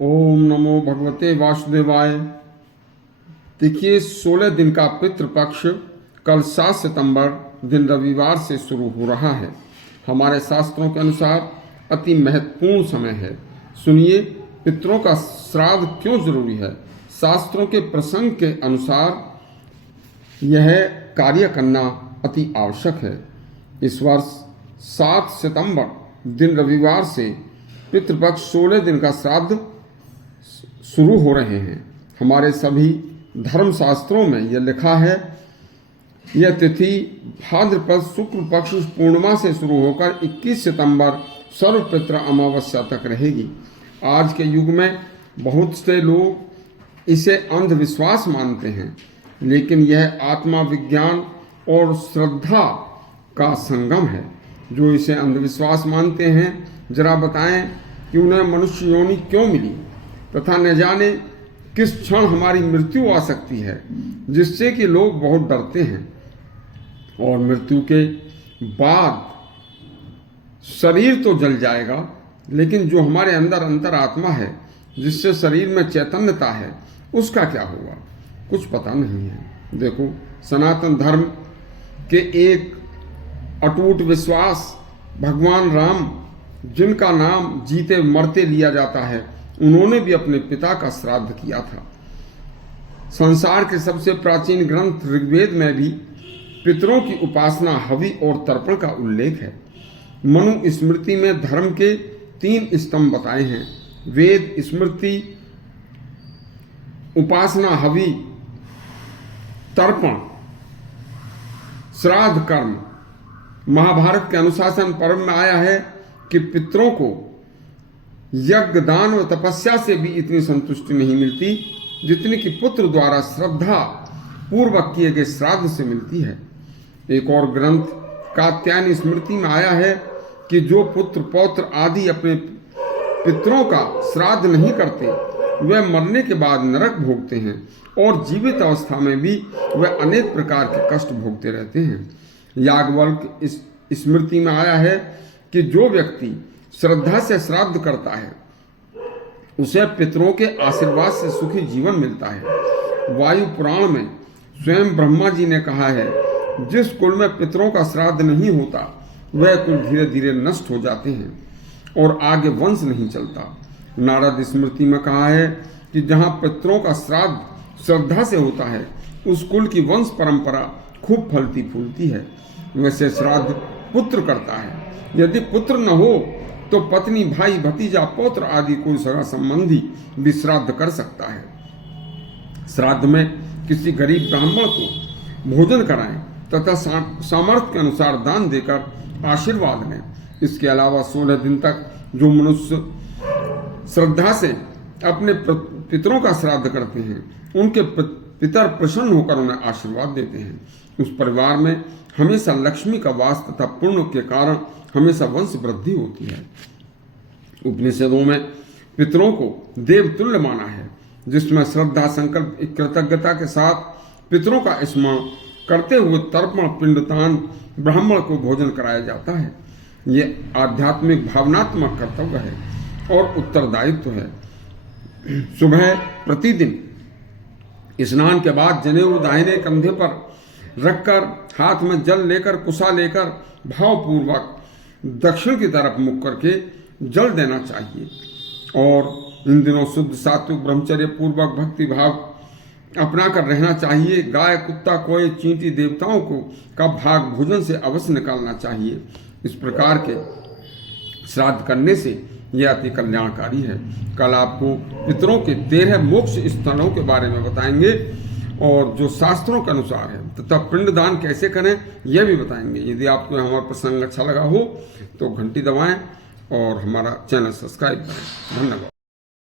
ओम नमो भगवते वासुदेवाय। देखिए 16 दिन का पितृपक्ष कल 7 सितंबर दिन रविवार से शुरू हो रहा है। हमारे शास्त्रों के अनुसार अति महत्वपूर्ण समय है। सुनिए पितरों का श्राद्ध क्यों जरूरी है। शास्त्रों के प्रसंग के अनुसार यह कार्य करना अति आवश्यक है। इस वर्ष 7 सितंबर दिन रविवार से पितृपक्ष 16 दिन का श्राद्ध शुरू हो रहे हैं। हमारे सभी धर्मशास्त्रों में यह लिखा है। यह तिथि भाद्रपद शुक्ल पक्ष पूर्णिमा से शुरू होकर 21 सितंबर सर्वपित्र अमावस्या तक रहेगी। आज के युग में बहुत से लोग इसे अंधविश्वास मानते हैं, लेकिन यह आत्मा विज्ञान और श्रद्धा का संगम है। जो इसे अंधविश्वास मानते हैं, जरा बताएं कि उन्हें मनुष्य योनि क्यों मिली तथा न जाने किस क्षण हमारी मृत्यु आ सकती है, जिससे कि लोग बहुत डरते हैं। और मृत्यु के बाद शरीर तो जल जाएगा, लेकिन जो हमारे अंदर अंतरात्मा है, जिससे शरीर में चैतन्यता है, उसका क्या होगा, कुछ पता नहीं है। देखो, सनातन धर्म के एक अटूट विश्वास भगवान राम, जिनका नाम जीते मरते लिया जाता है, उन्होंने भी अपने पिता का श्राद्ध किया था। संसार के सबसे प्राचीन ग्रंथ ऋग्वेद में भी पितरों की उपासना, हवि और तर्पण का उल्लेख है। मनु स्मृति में धर्म के 3 स्तंभ बताए हैं: वेद, स्मृति, उपासना, हवि, तर्पण, श्राद्ध कर्म। महाभारत के अनुशासन पर्व में आया है कि पितरों को यज्ञ, दान और तपस्या से भी इतनी संतुष्टि नहीं मिलती जितनी कि पुत्र द्वारा श्रद्धा पूर्वक किए गए श्राद्ध से मिलती है। एक और ग्रंथ कात्यायनी स्मृति में आया है कि जो पुत्र पौत्र आदि अपने पितरों का श्राद्ध नहीं करते, वे मरने के बाद नरक भोगते हैं और जीवित अवस्था में भी वे अनेक प्रकार के कष्ट भोगते रहते हैं। याज्ञवल्क्य स्मृति में आया है कि जो व्यक्ति श्रद्धा से श्राद्ध करता है, उसे पितरों के आशीर्वाद से सुखी जीवन मिलता है। वायु पुराण में स्वयं ब्रह्मा जी ने कहा है, जिस कुल में पितरों का श्राद्ध नहीं होता, वह कुल धीरे धीरे नष्ट हो जाते हैं और आगे वंश नहीं चलता। नारद स्मृति में कहा है कि जहाँ पितरों का श्राद्ध श्रद्धा से होता है, उस कुल की वंश परंपरा खूब फलती फूलती है। वैसे श्राद्ध पुत्र करता है। यदि पुत्र न हो तो पत्नी, भाई, भतीजा, पौत्र आदि कोई सगा संबंधी भी श्राद्ध कर सकता है। श्राद्ध में किसी गरीब ब्राह्मण को भोजन कराएं तथा सामर्थ्य के अनुसार दान देकर आशीर्वाद लें। इसके अलावा 16 दिन तक जो मनुष्य श्रद्धा से अपने पितरों का श्राद्ध करते हैं, उनके पितर प्रसन्न होकर उन्हें आशीर्वाद देते हैं। उस परिवार में हमेशा लक्ष्मी का वास तथा पुण्य के कारण हमेशा वंश वृद्धि होती है। उपनिषदों में पितरों को देवतुल्य माना है, जिसमें श्रद्धा, संकल्प, कृतज्ञता के साथ पितरों का स्मरण करते हुए तर्पण, पिंडदान, ब्राह्मण को भोजन कराया जाता है। ये आध्यात्मिक भावनात्मक कर्तव्य है और उत्तरदायित्व है। सुबह प्रतिदिन स्नान के बाद जनेऊ दाहिने कंधे पर रखकर हाथ में जल लेकर, कुशा लेकर भावपूर्वक दक्षिण की तरफ मुख करके जल देना चाहिए। और इन दिनों शुद्ध सात्विक ब्रह्मचर्य पूर्वक भक्ति भाव अपना कर रहना चाहिए। गाय, कुत्ता, कोई चींटी देवताओं को का भाग भोजन से अवश्य निकालना चाहिए। इस प्रकार के श्राद्ध करने से यह अति कल्याणकारी है। कल आपको पितरों के 13 मोक्ष स्थलों के बारे में बताएंगे और जो शास्त्रों के अनुसार है, तथा पिंडदान कैसे करें यह भी बताएंगे। यदि आपको हमारा प्रसंग अच्छा लगा हो तो घंटी दबाएं और हमारा चैनल सब्सक्राइब करें। धन्यवाद।